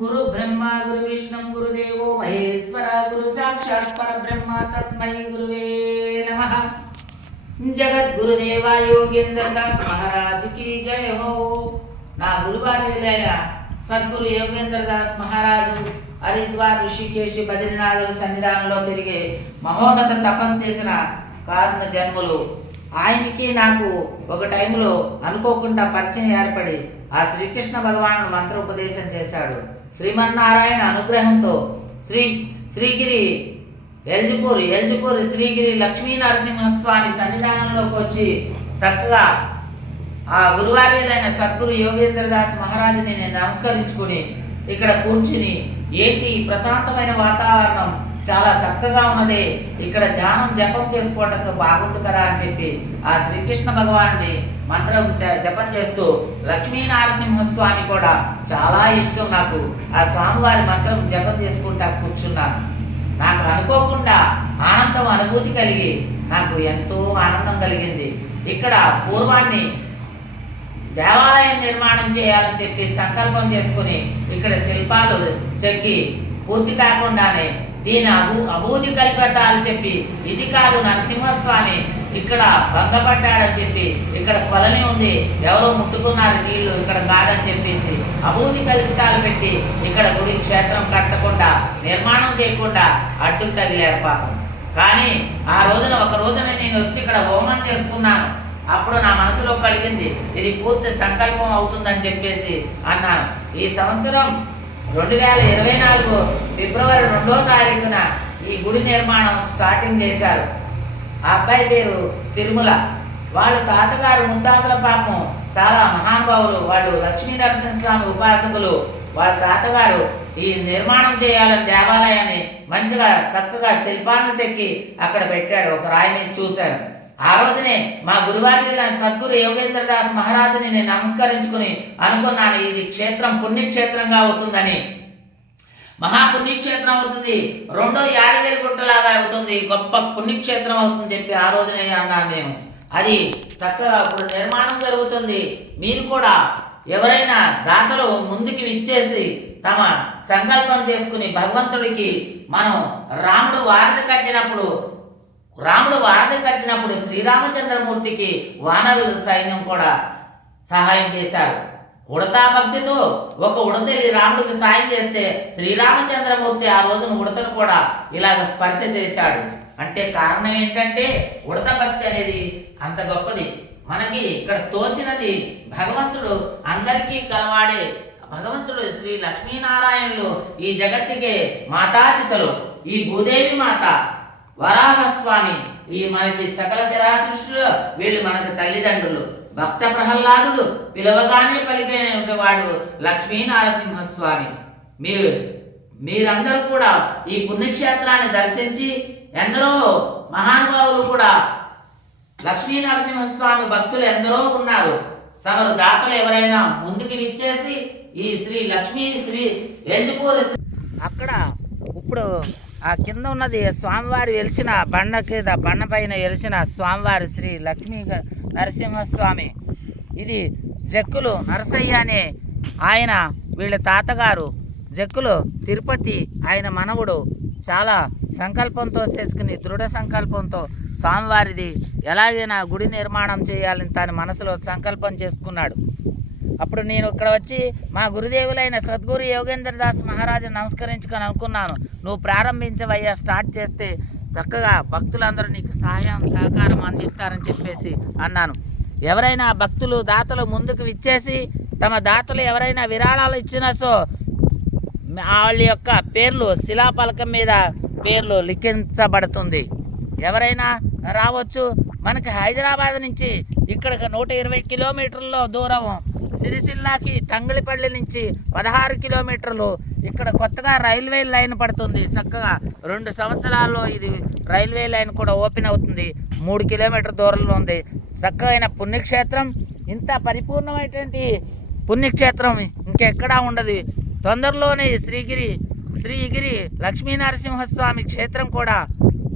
గురు బ్రహ్మ గురు విష్ణు గురుదేవో మహేశ్వర గురు సాక్షాత్ పరబ్రహ్మ తస్మై గురువే నమ జగద్గురుదేవ యోగేంద్ర దాస్ మహారాజ్కి జయ హో నా గురువార్యులైన సద్గురు యోగేంద్ర దాస్ మహారాజు హరిద్వార్ ఋషికేశి బద్రీనాథుల సన్నిధానంలో తిరిగే మహోన్నత తపస్సు చేసిన కారుణ జన్ములు. ఆయనకి నాకు ఒక టైంలో అనుకోకుండా పరిచయం ఏర్పడి ఆ శ్రీకృష్ణ భగవానుడు మంత్రోపదేశం చేశాడు. శ్రీమన్నారాయణ అనుగ్రహంతో శ్రీ శ్రీగిరి ఎల్జిపూర్ ఎల్జిపూర్ శ్రీగిరి లక్ష్మీ నరసింహస్వామి సన్నిధానంలోకి వచ్చి చక్కగా ఆ గురువార్యులైన సద్గురు యోగేంద్రదాస్ మహారాజుని నేను నమస్కరించుకుని ఇక్కడ కూర్చుని ఏంటి ప్రశాంతమైన వాతావరణం? చాలా చక్కగా ఉన్నది. ఇక్కడ ధ్యానం జపం చేసుకోవటం బాగుంది కదా అని చెప్పి ఆ శ్రీకృష్ణ భగవానుడి మంత్రం జ- జపం చేస్తూ లక్ష్మీ నరసింహస్వామి కూడా చాలా ఇష్టం నాకు. ఆ స్వామివారి మంత్రం జపం చేసుకుంటా కూర్చున్నాను. నాకు అనుకోకుండా ఆనందం అనుభూతి కలిగి నాకు ఎంతో ఆనందం కలిగింది. ఇక్కడ పూర్వాన్ని దేవాలయం నిర్మాణం చేయాలని చెప్పి సంకల్పం చేసుకుని ఇక్కడ శిల్పాలు చెక్కి పూర్తి కాకుండానే దీని అభూ అభూతి కల్పెట్టాలని చెప్పి ఇది కాదు నరసింహస్వామి ఇక్కడ భంగపడ్డాడని చెప్పి ఇక్కడ కొలని ఉంది. ఎవరో ముట్టుకున్నారు నీళ్ళు ఇక్కడ కాదని చెప్పేసి అభూతి కల్పితాలు పెట్టి ఇక్కడ గుడి క్షేత్రం కట్టకుండా నిర్మాణం చేయకుండా అడ్డు తగిలేరు పాపం. కానీ ఆ రోజున ఒక రోజున నేను వచ్చి ఇక్కడ హోమం చేసుకున్నాను. అప్పుడు నా మనసులో కలిగింది ఇది పూర్తి సంకల్పం అవుతుందని చెప్పేసి అన్నాను. ఈ సంవత్సరం రెండు వేల ఇరవై నాలుగు ఫిబ్రవరి రెండో తారీఖున ఈ గుడి నిర్మాణం స్టార్టింగ్ చేశారు. ఆ అబ్బాయి పేరు తిరుమల. వాళ్ళ తాతగారు ముత్తాతల పాపం చాలా మహానుభావులు. వాళ్ళు లక్ష్మీ నరసింహస్వామి ఉపాసకులు. వాళ్ళ తాతగారు ఈ నిర్మాణం చేయాలని దేవాలయాన్ని మంచిగా చక్కగా శిల్పాలను చెక్కి అక్కడ పెట్టాడు. ఒక రాయి మీద చూశాను. ఆ రోజునే మా గురువారి సద్గురు యోగేంద్ర దాస్ మహారాజుని నేను నమస్కరించుకుని అనుకున్నాను ఇది క్షేత్రం పుణ్యక్షేత్రంగా అవుతుందని. మహాపుణ్యక్షేత్రం అవుతుంది. రెండో యాదగిరి గుట్టలాగా అవుతుంది. గొప్ప పుణ్యక్షేత్రం అవుతుంది చెప్పి ఆ రోజునే అన్నాను నేను. అది చక్కగా ఇప్పుడు నిర్మాణం జరుగుతుంది. మీరు కూడా ఎవరైనా దాతలు ముందుకి విచ్చేసి తమ సంకల్పం చేసుకుని భగవంతుడికి మనం రాముడు వారధి కట్టినప్పుడు రాముడు వారధి కట్టినప్పుడు శ్రీరామచంద్రమూర్తికి వానరుల సైన్యం కూడా సహాయం చేశారు. ఉడతా భక్తితో ఒక ఉడతలి రాముడికి సాయం చేస్తే శ్రీరామచంద్రమూర్తి ఆ రోజున ఉడతను కూడా ఇలాగ స్పర్శ చేశాడు. అంటే కారణం ఏంటంటే ఉడత భక్తి అనేది అంత గొప్పది. మనకి ఇక్కడ తోసినది భగవంతుడు. అందరికీ కలవాడే భగవంతుడు శ్రీ లక్ష్మీనారాయణులు ఈ జగత్తుకే మాతాపితలు. ఈ భూదేవి మాత వరాహస్వామి. ఈ మనకి సకల శిరా సృష్టిలో వీళ్ళు మనకి తల్లిదండ్రులు. భక్త ప్రహ్లాదుడు పిలవగానే పలికిన వాడు లక్ష్మీ నరసింహస్వామి మీరు మీరందరూ కూడా ఈ పుణ్యక్షేత్రాన్ని దర్శించి ఎందరో మహానుభావులు కూడా లక్ష్మీ నరసింహస్వామి భక్తులు ఎందరో ఉన్నారు. సమరు దాతలు ఎవరైనా ముందుకు విచ్చేసి ఈ శ్రీ లక్ష్మీ శ్రీ ఎల్జిపూరి అక్కడ ఇప్పుడు ఆ కింద ఉన్నది స్వామివారి వెలిసిన బండ కింద బండ పైన వెలిసిన స్వామివారి శ్రీ లక్ష్మీ నరసింహస్వామి. ఇది జక్కులు నరసయ్య అనే ఆయన వీళ్ళ తాతగారు జక్కులు తిరుపతి ఆయన మనవుడు. చాలా సంకల్పంతో చేసుకుని దృఢ సంకల్పంతో స్వామివారిది ఎలాగైనా గుడి నిర్మాణం చేయాలని తన మనసులో సంకల్పం చేసుకున్నాడు. అప్పుడు నేను ఇక్కడ వచ్చి మా గురుదేవులైన సద్గురు యోగేంద్ర దాస్ మహారాజు నమస్కరించుకొని అనుకున్నాను. నువ్వు ప్రారంభించవయ్యా స్టార్ట్ చేస్తే చక్కగా భక్తులందరూ నీకు సహాయం సహకారం అందిస్తారని చెప్పేసి అన్నాను. ఎవరైనా భక్తులు దాతలు ముందుకు విచ్చేసి తమ దాతలు ఎవరైనా విరాళాలు ఇచ్చినా సో వాళ్ళ యొక్క పేర్లు శిలాపలకం మీద పేర్లు లిఖించబడుతుంది. ఎవరైనా రావచ్చు మనకి హైదరాబాద్ నుంచి ఇక్కడికి నూట ఇరవై కిలోమీటర్ల దూరం సిరిసిల్లాకి తంగిలిపల్లి నుంచి పదహారు కిలోమీటర్లు ఇక్కడ కొత్తగా రైల్వే లైన్ పడుతుంది. చక్కగా రెండు సంవత్సరాల్లో ఇది రైల్వే లైన్ కూడా ఓపెన్ అవుతుంది. మూడు కిలోమీటర్ దూరంలో ఉంది. చక్కగా పుణ్యక్షేత్రం. ఇంత పరిపూర్ణమైనటువంటి పుణ్యక్షేత్రం ఇంకెక్కడా ఉండదు. తొందరలోనే శ్రీగిరి శ్రీగిరి లక్ష్మీనరసింహస్వామి క్షేత్రం కూడా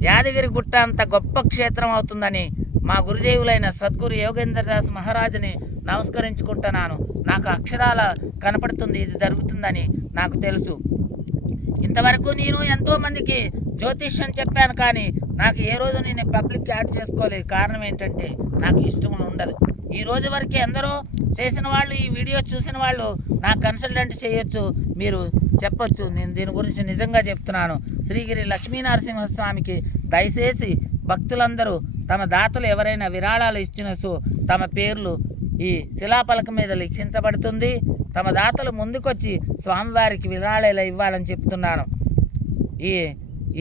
యాదగిరి గుట్ట అంత గొప్ప క్షేత్రం అవుతుందని మా గురుదేవులైన సద్గురు యోగేంద్రదాస్ మహారాజుని నమస్కరించుకుంటున్నాను. నాకు అక్షరాల కనపడుతుంది ఇది జరుగుతుందని నాకు తెలుసు. ఇంతవరకు నేను ఎంతోమందికి జ్యోతిష్యం చెప్పాను కానీ నాకు ఏ రోజు నేను పబ్లిక్ యాడ్ చేసుకోలేదు. కారణం ఏంటంటే నాకు ఇష్టం ఉండదు. ఈ రోజు వరకు ఎందరో చేసిన వాళ్ళు ఈ వీడియో చూసిన వాళ్ళు నాకు కన్సల్టెంట్ చేయొచ్చు మీరు చెప్పొచ్చు. నేను దీని గురించి నిజంగా చెప్తున్నాను. శ్రీగిరి లక్ష్మీనరసింహస్వామికి దయచేసి భక్తులందరూ తమ దాతలు ఎవరైనా విరాళాలు ఇచ్చినసో తమ పేర్లు ఈ శిలాపలక మీద లిఖించబడుతుంది. తమ దాతలు ముందుకొచ్చి స్వామివారికి విరాళాలు ఇవ్వాలని చెప్తున్నాను. ఈ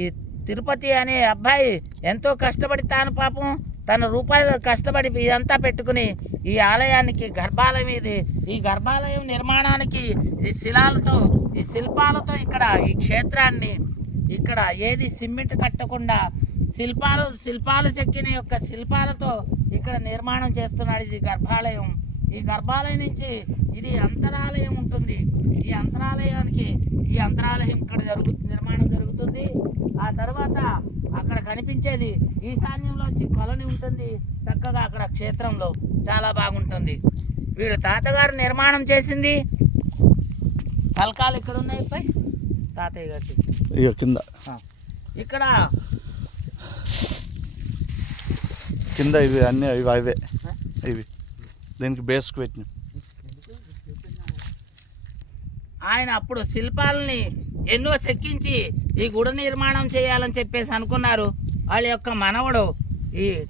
ఈ తిరుపతి అనే అబ్బాయి ఎంతో కష్టపడి తాను పాపం తన రూపాయలు కష్టపడి ఇదంతా పెట్టుకుని ఈ ఆలయానికి గర్భాలయం ఇది ఈ గర్భాలయం నిర్మాణానికి ఈ శిలాలతో ఈ శిల్పాలతో ఇక్కడ ఈ క్షేత్రాన్ని ఇక్కడ ఏది సిమెంట్ కట్టకుండా శిల్పాలు శిల్పాలు చెక్కిన యొక్క శిల్పాలతో ఇక్కడ నిర్మాణం చేస్తున్నాడు ఇది గర్భాలయం. ఈ గర్భాలయం నుంచి ఇది అంతరాలయం ఉంటుంది. ఈ అంతరాలయానికి ఈ అంతరాలయం ఇక్కడ జరుగు నిర్మాణం జరుగుతుంది. ఆ తర్వాత అక్కడ కనిపించేది ఈశాన్యంలోంచి కొలని ఉంటుంది. చక్కగా అక్కడ క్షేత్రంలో చాలా బాగుంటుంది. వీళ్ళ తాతగారు నిర్మాణం చేసింది. పలకాలు ఇక్కడ ఉన్నాయి పై తాతయ్య గారి ఇక కింద. ఇక్కడ కింద ఇవి అన్నీ ఇవి అవే. ఇవి. దీనికి బేస్కి పెట్టిన. ఆయన అప్పుడు శిల్పాలని ఎన్నో చెక్కించి ఈ గుడి నిర్మాణం చేయాలని చెప్పేసి అనుకున్నారు. వాళ్ళ యొక్క మనవడు ఈ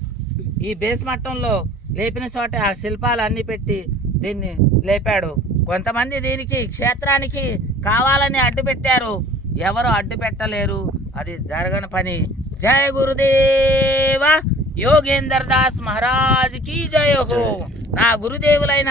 ఈ బేస్ మట్టంలో లేపిన చోట ఆ శిల్పాలు అన్నీ పెట్టి దీన్ని లేపాడు. కొంతమంది దీనికి క్షేత్రానికి కావాలని అడ్డు పెట్టారు. ఎవరు అడ్డు పెట్టలేరు. అది జరగని పని. జయ గురుదేవ యోగేందర్ దాస్ మహారాజ్కి జయ హో నా గురుదేవులైన